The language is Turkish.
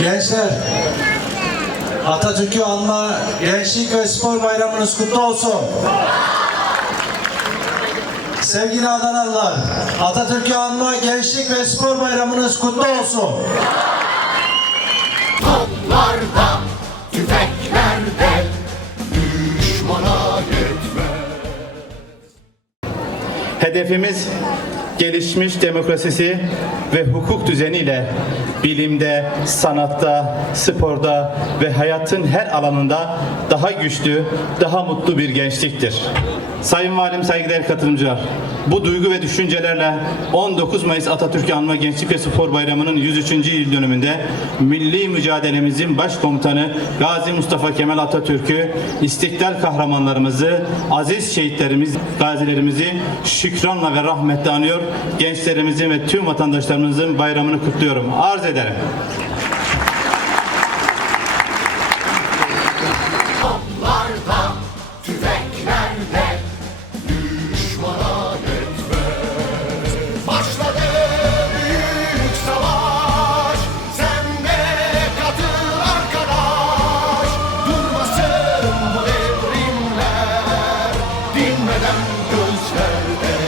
Gençler, Atatürk'ü anma Gençlik ve Spor Bayramınız kutlu olsun. Sevgili Adanalılar, Atatürk'ü anma Gençlik ve Spor Bayramınız kutlu olsun. Toplarda, tüfeklerde düşmana yetme. Hedefimiz gelişmiş demokrasisi ve hukuk düzeniyle bilimde, sanatta, sporda ve hayatın her alanında daha güçlü, daha mutlu bir gençliktir. Sayın Valim, saygıdeğer katılımcılar, bu duygu ve düşüncelerle 19 Mayıs Atatürk'ü Anma Gençlik ve Spor Bayramı'nın 103. yıl dönümünde milli mücadelemizin başkomutanı Gazi Mustafa Kemal Atatürk'ü, istiklal kahramanlarımızı, aziz şehitlerimiz, gazilerimizi şükranla ve rahmetle anıyor. Gençlerimizin ve tüm vatandaşlarımızın bayramını kutluyorum. Arz ederim. Alem gözlerde